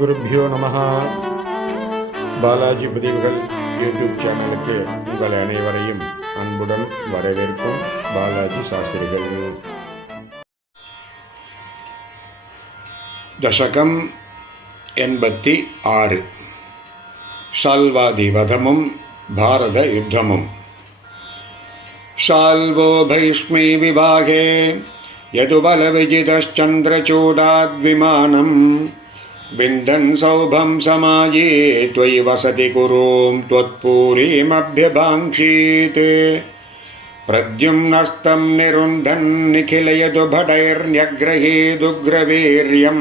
குருபியோ நமஹ. பாலாஜி பதிவுகள் யூடியூப் சேனலுக்கு உங்கள் அனைவரையும் அன்புடன் வரவேற்கும் பாலாஜி சாஸ்திரிகள். தசகம் 86. சால்வாதி வதமும் பாரத யுத்தமும். சால்வோ பைஷ்மி விவாகே யதுபல விஜிதச்சந்திரச்சூடாத்விமானம் விந்தன் சௌபம் சமாயே त्वयि வசதி குரும் त्वत्पूरीमभ्यभाङ्क्षीत् प्रद्युम्नस्तं निरुन्धन् निखिलयतु भटैर्न्यग्रहेदुग्रवीर्यं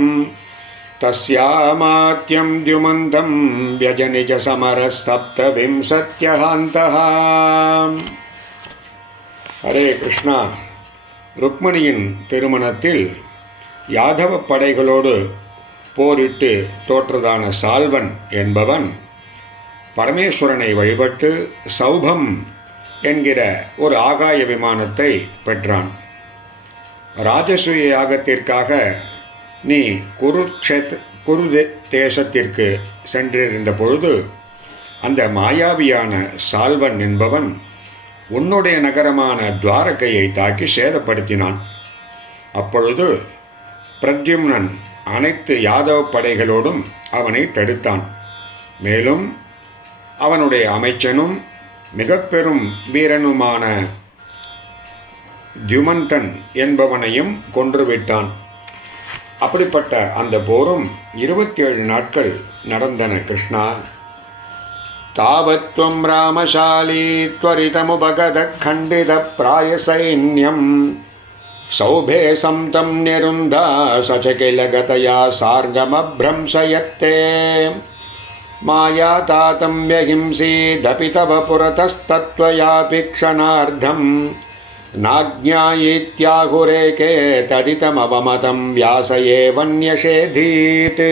तस्यामात्यं द्युमन्तं व्यजनिज समरसप्तविंशत्यहान्तः. ஹரே கிருஷ்ணா. ருக்மணியின் திருமணத்தில் யாதவ படைகளோடு போரிட்டு தோற்றதான சால்வன் என்பவன் பரமேஸ்வரனை வழிபட்டு சௌபம் என்கிற ஒரு ஆகாய விமானத்தை பெற்றான். ராஜசூய யாகத்திற்காக நீ குரு தேசத்திற்கு சென்றிருந்த பொழுது அந்த மாயாவியான சால்வன் என்பவன் உன்னுடைய நகரமான துவாரகையை தாக்கி சேதப்படுத்தினான். அப்பொழுது பிரத்யும்னன் அனைத்து யாதவ படைகளோடும் அவனை தடுத்தான். மேலும் அவனுடைய அமைச்சனும் மிக பெரும் வீரனுமான தியுமந்தன் என்பவனையும் கொன்றுவிட்டான். அப்படிப்பட்ட அந்த போரும் 27 நாட்கள் நடந்தன. கிருஷ்ணா. தாவத்வம் ராமசாலி த்வரிதமுபகத கண்டித பிராய சைன்யம் சௌபே சம்தம் நிருந்தா சசகிலகதயா சார்கமப்ரம்சயத்தே மாயா தாத்தம் யஹிம்சீதபி தவ புரதஸ்தத்வயாபி க்ஷணார்த்தம் நாஜ்ஞாயித்யாகுரேகே ததிதமவமதம் வியாசயே வன்யஷேதீத்.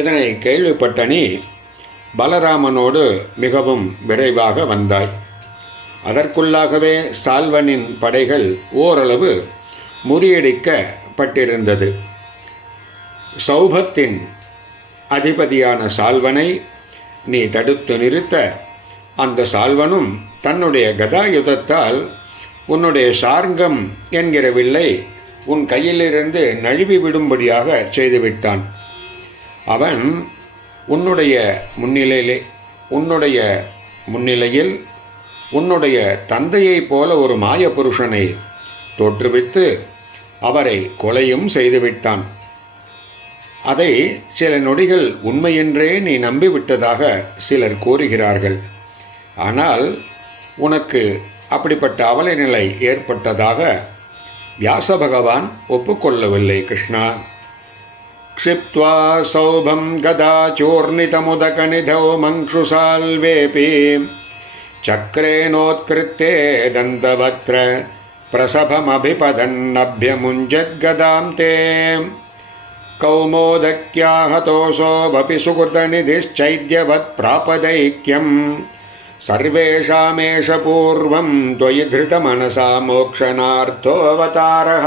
இதனை கேள்விப்பட்ட நீ பலராமனோடு மிகவும் விரைவாக வந்தாய். அதற்குள்ளாகவே சால்வனின் படைகள் ஓரளவு முறியடிக்கப்பட்டிருந்தது. சௌபத்தின் அதிபதியான சால்வனை நீ தடுத்து நிறுத்த அந்த சால்வனும் தன்னுடைய கதாயுதத்தால் உன்னுடைய சார்கம் என்கிற வில்லை உன் கையிலிருந்து நழுவி விடும்படியாக செய்துவிட்டான். அவன் உன்னுடைய முன்னிலையில் உன்னுடைய தந்தையைப் போல ஒரு மாய புருஷனை தோற்றுவித்து அவரை கொலையும் செய்துவிட்டான். அதை சில நொடிகள் உண்மையென்றே நீ நம்பிவிட்டதாக சிலர் கூறுகிறார்கள். ஆனால் உனக்கு அப்படிப்பட்ட அவல நிலை ஏற்பட்டதாக வியாச பகவான் ஒப்புக்கொள்ளவில்லை. கிருஷ்ணா. க்ஷிப்த்வா சௌபம் கதா சூர்ணிதமுதகநிதௌ மங்ஷுசால்வேபி சக்ரேனோத்கிருத்தே தந்தவக்த்ர பிரசபமபிபதன்னப்யமுஞ்சத்கதாம் தே கௌமோதக்யாஹதோஷோபி சுகிருதநிதிश्चैद्यवत् प्रापदैक्यं சர்வேஷாமேஷ பூர்வம் त्वयि धृतमनसा மோக்ஷனார்த்தோவதாரः.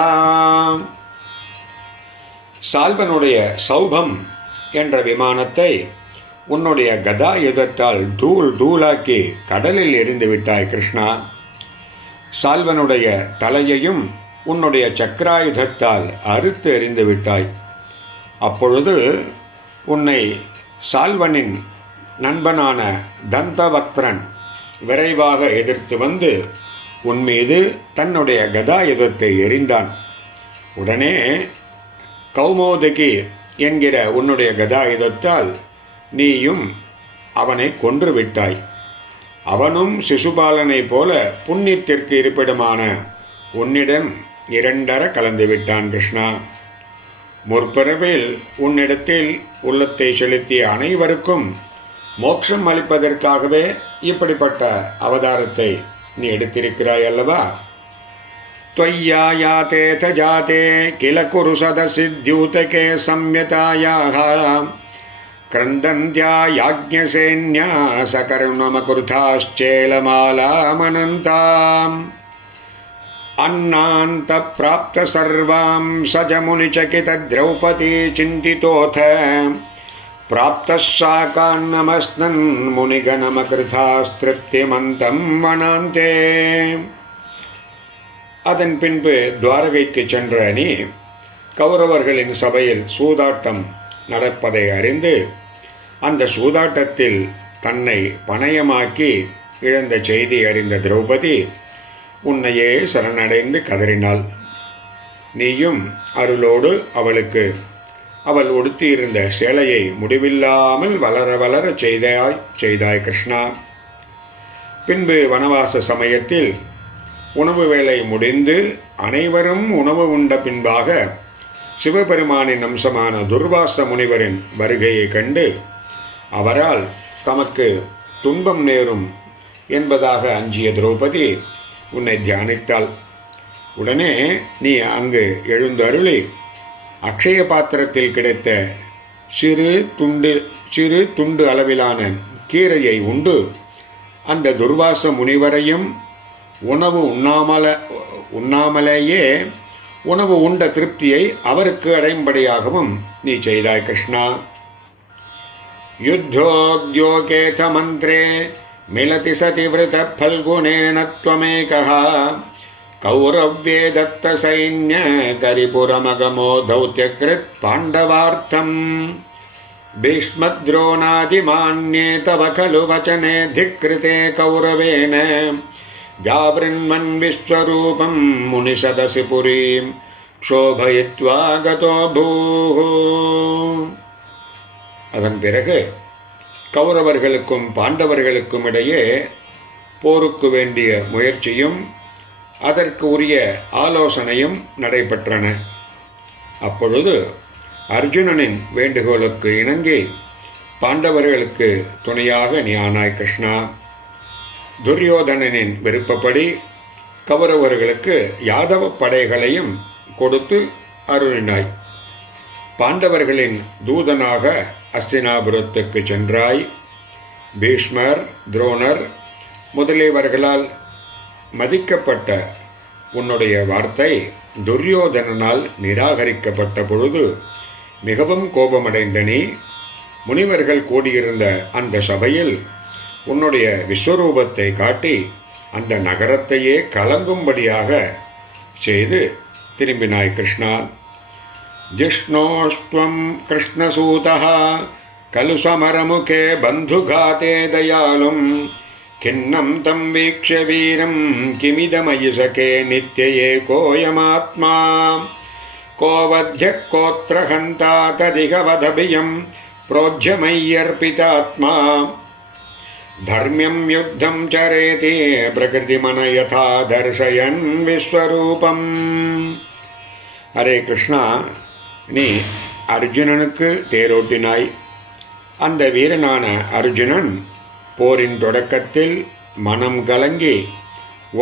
சால்வனுடைய சௌபம் என்ற விமானத்தை உன்னுடைய கதாயுதத்தால் தூளாக்கி கடலில் எறிந்து விட்டாய். கிருஷ்ணா. சால்வனுடைய தலையையும் உன்னுடைய சக்கராயுதத்தால் அறுத்து எறிந்து விட்டாய். அப்பொழுது உன்னை சால்வனின் நண்பனான தந்தவக்த்ரன் விரைவாக எதிர்த்து வந்து உன் மீது தன்னுடைய கதாயுதத்தை எறிந்தான். உடனே கௌமோதகி என்கிற உன்னுடைய கதாயுதத்தால் நீயும் அவனை கொன்று விட்டாய். அவனும் சிசுபாலனை போல புண்ணியத்திற்கு இருப்பிடமான உன்னிடம் 2 கலந்து விட்டான். கிருஷ்ணா. முற்பிறவில் உன்னிடத்தில் உள்ளத்தை செலுத்திய அனைவருக்கும் மோட்சம் அளிப்பதற்காகவே இப்படிப்பட்ட அவதாரத்தை நீ எடுத்திருக்கிறாய் அல்லவா? त्वय्या याते तजाते किल कुरु सदसिद्यूतके संयतायाः क्रन्दन्त्या याज्ञसेन्या सकरुणमकुरुथाश्चेलमालामनन्ताम् अन्नान्त प्राप्त सर्वां सजमुनिचकित द्रौपदी चिन्तितोऽथ प्राप्तः शाकान्नमस्नन् मुनिगणमकृतास्तृप्तिमन्तं वनान्ते. அதன் பின்பு துவாரகைக்கு சென்ற அணி கௌரவர்களின் சபையில் சூதாட்டம் நடப்பதை அறிந்து அந்த சூதாட்டத்தில் தன்னை பணயமாக்கி இழந்த செய்தி அறிந்த திரௌபதி உன்னையே சரணடைந்து கதறினாள். நீயும் அருளோடு அவளுக்கு அவள் உடுத்தியிருந்த சேலையை முடிவில்லாமல் வளர வளர செய்தாய் கிருஷ்ணா. பின்பு வனவாச சமயத்தில் உணவு வேளை முடிந்து அனைவரும் உணவு உண்ட பின்பாக சிவபெருமானின் அம்சமான துர்வாச முனிவரின் வருகையை கண்டு அவரால் தமக்கு துன்பம் நேரும் என்பதாக அஞ்சிய திரௌபதி உன்னை தியானித்தாள். உடனே நீ அங்கு எழுந்தருளி அக்ஷய பாத்திரத்தில் கிடைத்த சிறு துண்டு அளவிலான கீரையை உண்டு அந்த துர்வாச முனிவரையும் உணவு உண்ணாமலேயே உணவு உண்ட திருப்தியை அவருக்கு அடையும்படியாகவும் நீ செய்தாய் கிருஷ்ணா. யுத்தோத்யோகேத மந்திரே மிலதி சதிவிருத பல்குணேன த்வமேகः கௌரவ்யே தத்த சைன்ய கரிபுரமகமோ தௌத்யக்ருத் பாண்டவார்த்தம் பீஷ்மத்ரோணாதிமான்யே தவ கலு வச்சனே धिक्कृते கௌரவேன व्यावृण्मन् विश्वरूपं मुनिसदसि पुरीं क्षोभयित्वा गतो भूः. அதன் பிறகு கௌரவர்களுக்கும் பாண்டவர்களுக்கும் இடையே போருக்கு வேண்டிய முயற்சியும் அதற்கு உரிய ஆலோசனையும் நடைபெற்றன. அப்பொழுது அர்ஜுனனின் வேண்டுகோளுக்கு இணங்கி பாண்டவர்களுக்கு துணையாக நீ ஆனாய் கிருஷ்ணா. துரியோதனனின் விருப்பப்படி கௌரவர்களுக்கு யாதவ படைகளையும் கொடுத்து அருளினாய். பாண்டவர்களின் தூதனாக அஸ்தினாபுரத்துக்கு சென்றாய். பீஷ்மர், துரோணர் முதலியவர்களால் மதிக்கப்பட்ட உன்னுடைய வார்த்தை துரியோதனனால் நிராகரிக்கப்பட்ட பொழுது மிகவும் கோபமடைந்த நீ முனிவர்கள் கூடியிருந்த அந்த சபையில் உன்னுடைய விஸ்வரூபத்தை காட்டி அந்த நகரத்தையே கலங்கும்படியாக செய்து திரும்பினாய் கிருஷ்ணா. ஜிஷ்ணோஸ்த்வம் கிருஷ்ணசூதः கலு சமரமுகே பந்துகாதே தயாலும் கிண்ணம் தம் வீக்ஷ்ய வீரம் கிமிதமயி சகே நித்யயே கோயமாத்மா கோவத்ய கோத்ர ஹந்தா ததிகவதபியம் प्रोज्यमय्यर्पितात्मा धर्म्यं युद्धं चरेति प्रकृतिमन यथा दर्शयन् विश्वरूपम्. हरे कृष्णा, நீ அர்ஜுனனுக்கு தேரோட்டினாய். அந்த வீரனான அர்ஜுனன் போரின் தொடக்கத்தில் மனம் கலங்கி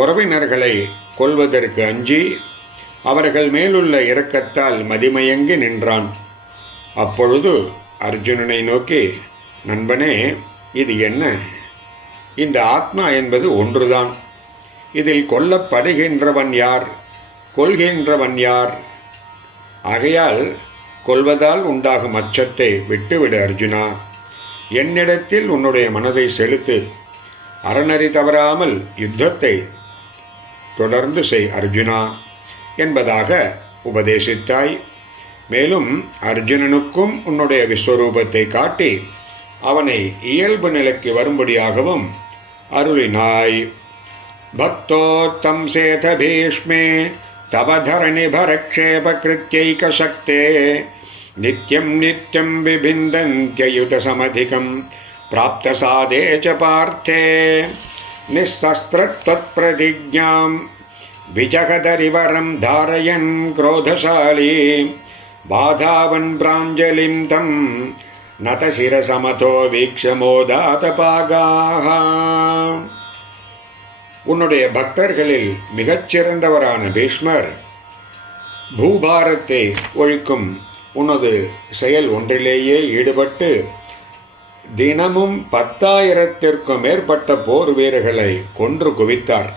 உறவினர்களை கொல்வதற்கு அஞ்சி அவர்கள் மேலுள்ள இரக்கத்தால் மதிமயங்கி நின்றான். அப்பொழுது அர்ஜுனனை நோக்கி, நண்பனே, இது என்ன? இந்த ஆத்மா என்பது ஒன்றுதான். இதில் கொல்லப்படுகின்றவன் யார், கொல்கின்றவன் யார்? ஆகையால் கொல்வதால் உண்டாகும் அச்சத்தை விட்டுவிடு அர்ஜுனா. என்னிடத்தில் உன்னுடைய மனதை செலுத்து. அறநெறி தவறாமல் யுத்தத்தை தொடர்ந்து செய் அர்ஜுனா என்பதாக உபதேசித்தாய். மேலும் அர்ஜுனனுக்கும் உன்னுடைய விஸ்வரூபத்தை காட்டி அவனை இயல்பு நிலைக்கு வரும்படியாகவும் அருளினாய். பக்தோத்தம் சேத பீஷ்மே தவ தரணிபரக்ஷேப கிருத்யைக சக்தே நித்யம் நித்யம் விபிந்தந்த்யயுத சமதிகம் பிராப்த சாதே ச பார்த்தே நிஸ்சஸ்திரத்வத் பிரதிஜ்ஞாம் விஜகதரிவரம் தாரயன் क्रोधशाली बाधावन् प्राञ्जलिं तं नतशिरसमतो வீக்ஷமோதாதபாகாஹ. உன்னுடைய பக்தர்களில் மிகச்சிறந்தவரான பீஷ்மர் பூபாரத்தை ஒழிக்கும் உனது செயல் ஒன்றிலேயே ஈடுபட்டு தினமும் 10,000த்திற்கும் மேற்பட்ட போர் வீரர்களை கொன்று குவித்தார்.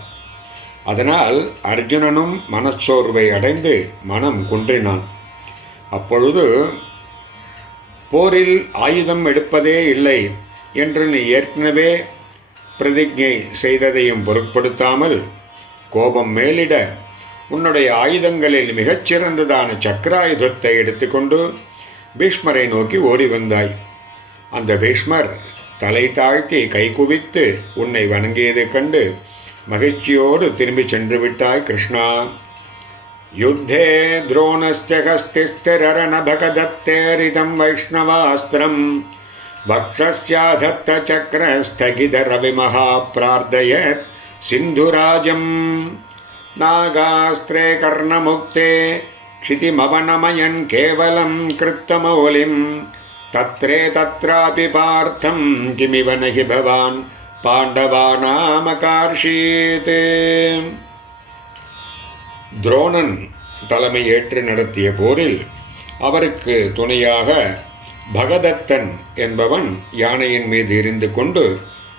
அதனால் அர்ஜுனனும் மனச்சோர்வை அடைந்து மனம் குன்றினான். அப்பொழுது போரில் ஆயுதம் எடுப்பதே இல்லை என்று நீ ஏற்கனவே பிரதிஜை செய்ததையும் பொருட்படுத்தாமல் கோபம் மேலிட உன்னுடைய ஆயுதங்களில் மிகச்சிறந்ததான சக்கராயுதத்தை எடுத்துக்கொண்டு பீஷ்மரை நோக்கி ஓடி வந்தாய். அந்த பீஷ்மர் தலை தாழ்த்தி கைகுவித்து உன்னை வணங்கியதைக் கண்டு மகிழ்ச்சியோடு திரும்பி சென்று விட்டாய் கிருஷ்ணா. யுத்தே துரோணஸ்ய ஹஸ்திஸ்திரரண பகதத்தேரிதம் வைஷ்ணவாஸ்திரம் வக்ஷஸ்யாதத்த சக்கரஸ்தகித ரவிமஹா பிரார்த்தயத் சிந்துராஜம் நாகாஸ்திரே கர்ணமுக்தே क्षितिमवनमयन् केवलं कृत्तमौलिं तत्रे तत्रापि पार्थं किमिव न हि भवान् பாண்டவானாமகார்ஷீத். துரோணன் தலைமையேற்று நடத்திய போரில் அவருக்கு துணையாக பகதத்தன் என்பவன் யானையின் மீது இருந்து கொண்டு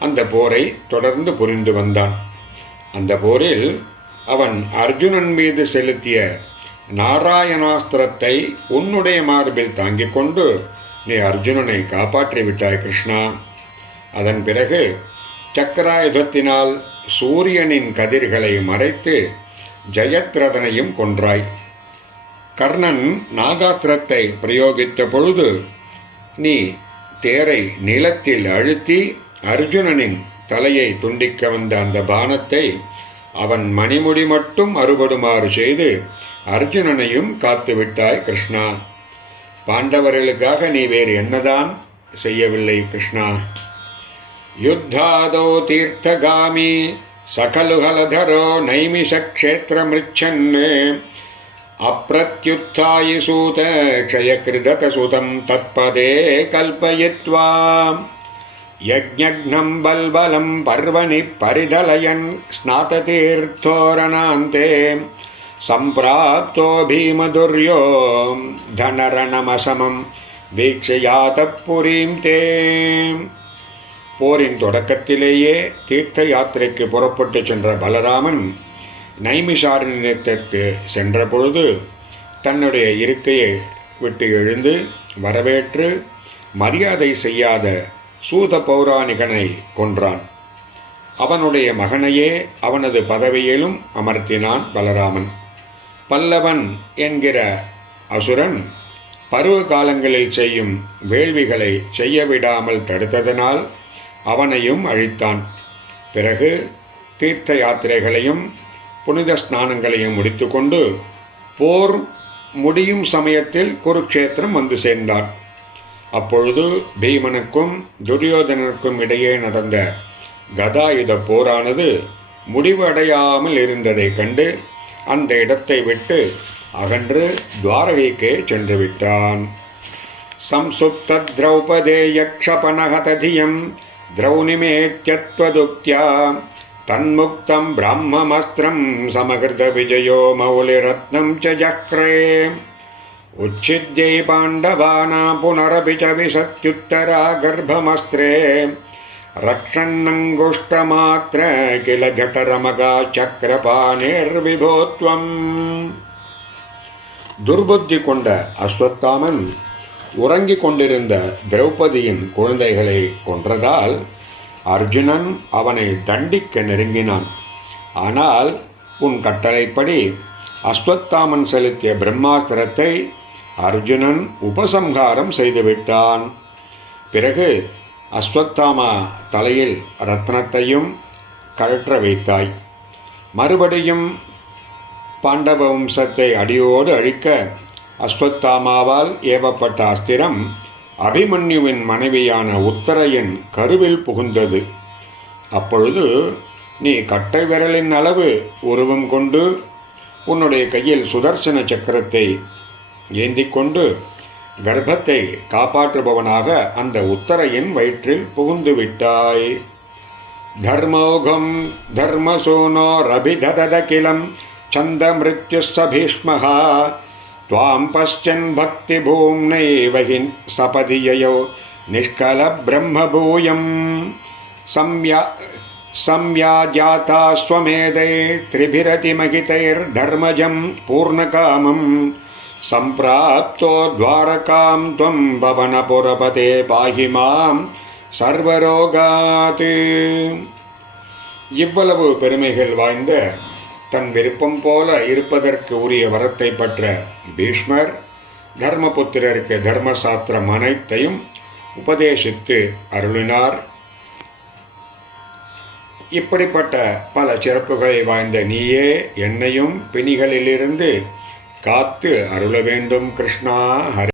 அந்த போரை தொடர்ந்து புரிந்து வந்தான். அந்த போரில் அவன் அர்ஜுனன் மீது செலுத்திய நாராயணாஸ்திரத்தை உன்னுடைய மார்பில் தாங்கிக் கொண்டு நீ அர்ஜுனனை காப்பாற்றிவிட்டாய் கிருஷ்ணா. அதன் பிறகு சக்கராயுதத்தினால் சூரியனின் கதிர்களை மறைத்து ஜெயத்ரதனையும் கொன்றாய். கர்ணன் நாகாஸ்திரத்தை பிரயோகித்த பொழுது நீ தேரை நிலத்தில் அழுத்தி அர்ஜுனனின் தலையை துண்டிக்க வந்த அந்த பானத்தை அவன் மணிமுடி மட்டும் அறுபடுமாறு செய்து அர்ஜுனனையும் காத்துவிட்டாய் கிருஷ்ணா. பாண்டவர்களுக்காக நீ வேறு என்னதான் செய்யவில்லை கிருஷ்ணா? யுத்தாதோ தீர்த்தகாமி சகலுஹலதரோ நைமிஷக்ஷேத்திரமிருச்சன் அப்ரத்யுத்தாயி சூத க்ஷயக்ருதத சுதம் தத்பதே கல்பயித்வா யஜ்ஞக்னம் பல்பலம் பர்வணி பரிதலயன் ஸ்நாததீர்த்தோரணாந்தே சம்பிராப்தோ பீமதுர்யோ தனரணமசமம் வீக்ஷயாத புரீம் தே. போரின் தொடக்கத்திலேயே தீர்த்த யாத்திரைக்கு புறப்பட்டு சென்ற பலராமன் நைமிஷாரண்யத்திற்கு சென்ற பொழுது தன்னுடைய இருக்கையை விட்டு எழுந்து வரவேற்று மரியாதை செய்யாத சூத பௌராணிகனை கொன்றான். அவனுடைய மகனையே அவனது பதவியிலும் அமர்த்தினான் பலராமன். பல்லவன் என்கிற அசுரன் பருவ காலங்களில் செய்யும் வேள்விகளை செய்ய விடாமல் தடுத்ததனால் அவனையும் அழித்தான். பிறகு தீர்த்த யாத்திரைகளையும் புனித ஸ்நானங்களையும் முடித்துக்கொண்டு போர் முடியும் சமயத்தில் குருக்ஷேத்திரம் வந்து சேர்ந்தான். அப்பொழுது பீமனுக்கும் துரியோதனனுக்கும் இடையே நடந்த கதாயுத போரானது முடிவு அடையாமல் இருந்ததை கண்டு அந்த இடத்தை விட்டு அகன்று துவாரகைக்கே சென்று விட்டான். சம்சுப்த திரௌபதே யக்ஷபனஹததியம் திரௌணிமேத்யத்வதுக்த்யா தன்முக்தம் பிரம்மமஸ்திரம் சமகிருத விஜயோ மௌலிரத்னம் ச ஜக்ரே உச்சித்யை பாண்டவானா புனரபி ச விசத்யுத்தரா கர்ப்பமஸ்திரே ரக்ஷன்னங்குஷ்டமாத்ர கில ஜடரமகா சக்கரபாணிர்விபோத்வம். துர்புத்தி கொண்ட அஸ்வத்தாமன் உறங்கிக் கொண்டிருந்த திரௌபதியின் குழந்தைகளை கொன்றதால் அர்ஜுனன் அவனை தண்டிக்க நெருங்கினான். ஆனால் உன் கட்டளைப்படி அஸ்வத்தாமன் செலுத்திய பிரம்மாஸ்திரத்தை அர்ஜுனன் உபசம்ஹாரம் செய்துவிட்டான். பிறகு அஸ்வத்தாமா தலையில் ரத்னத்தையும் கழற்ற வைத்தாய். மறுபடியும் பாண்டவ வம்சத்தை அடியோடு அழிக்க அஸ்வத்தாமாவால் ஏவப்பட்ட அஸ்திரம் அபிமன்யுவின் மனைவியான உத்தரையின் கருவில் புகுந்தது. அப்பொழுது நீ கட்டை விரலின் அளவு உருவம் கொண்டு உன்னுடைய கையில் சுதர்சன சக்கரத்தை ஏந்திக் கொண்டு கர்ப்பத்தை காப்பாற்றுபவனாக அந்த உத்தரையின் வயிற்றில் புகுந்து விட்டாய். தர்மோகம் தர்மசூனோ ரபிதத கிலம் சந்த மிருத்யுஸ்ஸ பீஷ்மஹா த்வாம் பஷ்யன் பக்தி பூம்னைவஹி சபதியயோ நிஷ்கல பிரம்மபூயம் संव्याजाता स्वमेधैस्त्रिभिरतिमहितैर्धर्मजं पूर्णकामं सम्प्राप्तो द्वारकां त्वं पवनपुरपते पाहि मां சர்வரோகாத். இவ்வளவு பெருமைகள் வாய்ந்த தன் விருப்பம் போல இருப்பதற்கு உரிய வரத்தை பெற்ற பீஷ்மர் தர்மபுத்திரருக்கு தர்மசாஸ்திரம் அனைத்தையும் உபதேசித்து அருளினார். இப்படிப்பட்ட பல சிறப்புகளை வாய்ந்த நீயே என்னையும் பிணிகளிலிருந்து காத்து அருள வேண்டும் கிருஷ்ணா. ஹரி.